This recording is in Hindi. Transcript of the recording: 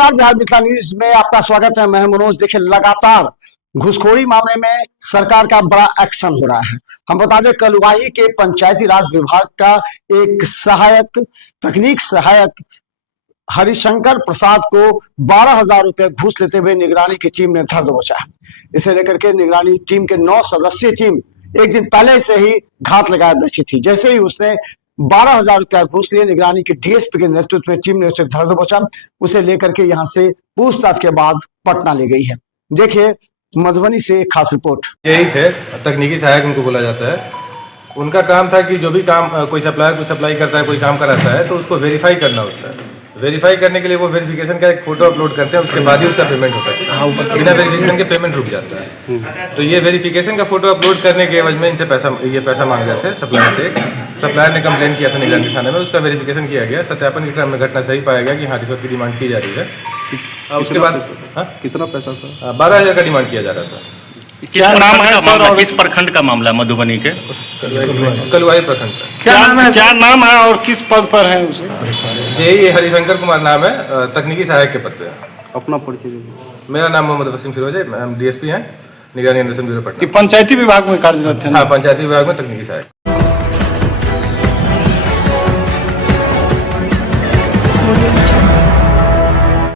नमस्कार, बिहार मिथिला न्यूज में आपका स्वागत है। मैं मनोज। देखिए, लगातार घूसखोरी मामले में सरकार का बड़ा एक्शन हो रहा है। हम बता दें, कलुआही के पंचायती राज विभाग का एक तकनीक सहायक हरिशंकर प्रसाद को 12,000 रुपए घूस लेते हुए निगरानी की टीम ने धर दबोचा है। इसे लेकर के निगरानी टीम के 9 सदस्यीय टीम एक दिन पहले से ही घात लगाए बैठी थी। जैसे ही उसने 12,000 रुपया घूस लिए, निगरानी के डीएसपी के नेतृत्व में टीम ने उसे धर दबोचा। उसे लेकर के यहाँ से पूछताछ के बाद पटना ले गई है। देखिए मधुबनी से एक खास रिपोर्ट। यही थे तकनीकी सहायक, उनको बोला जाता है। उनका काम था कि जो भी काम कोई सप्लायर कुछ सप्लाई करता है, कोई काम कराता है, तो उसको वेरीफाई करना होता है। वेरीफाई करने के लिए वो वेरिफिकेशन का एक फोटो अपलोड करते हैं, उसके बाद ही उसका पेमेंट होता है। बिना वेरिफिकेशन के पेमेंट रुक जाता है। तो ये वेरिफिकेशन का फोटो अपलोड करने के एवज में इनसे पैसा मांग रहे थे सप्लायर से। सप्लायर ने कंप्लेन किया था निगरानी थाने में, उसका वेरिफिकेशन किया गया। सत्यापन के क्रम में घटना सही पाया गया कि हाँ, रिश्वत की डिमांड की जा रही है। उसके बाद कितना पैसा था? 12,000 का डिमांड किया जा रहा था। क्या नाम है सर और किस प्रखंड का मामला? मधुबनी के कलुआही प्रखंड का। क्या नाम है और किस पद पर है उसे? जेई हरिशंकर कुमार नाम है, तकनीकी सहायक के पद पे। अपना परिचय दीजिए। मेरा नाम मोहम्मद वसीम फिरोज है, डीएसपी हैं, निगरानी अन्वेषण ब्यूरो पटना। पंचायती विभाग में कार्यरत है? हाँ, पंचायती विभाग में तकनीकी सहायक।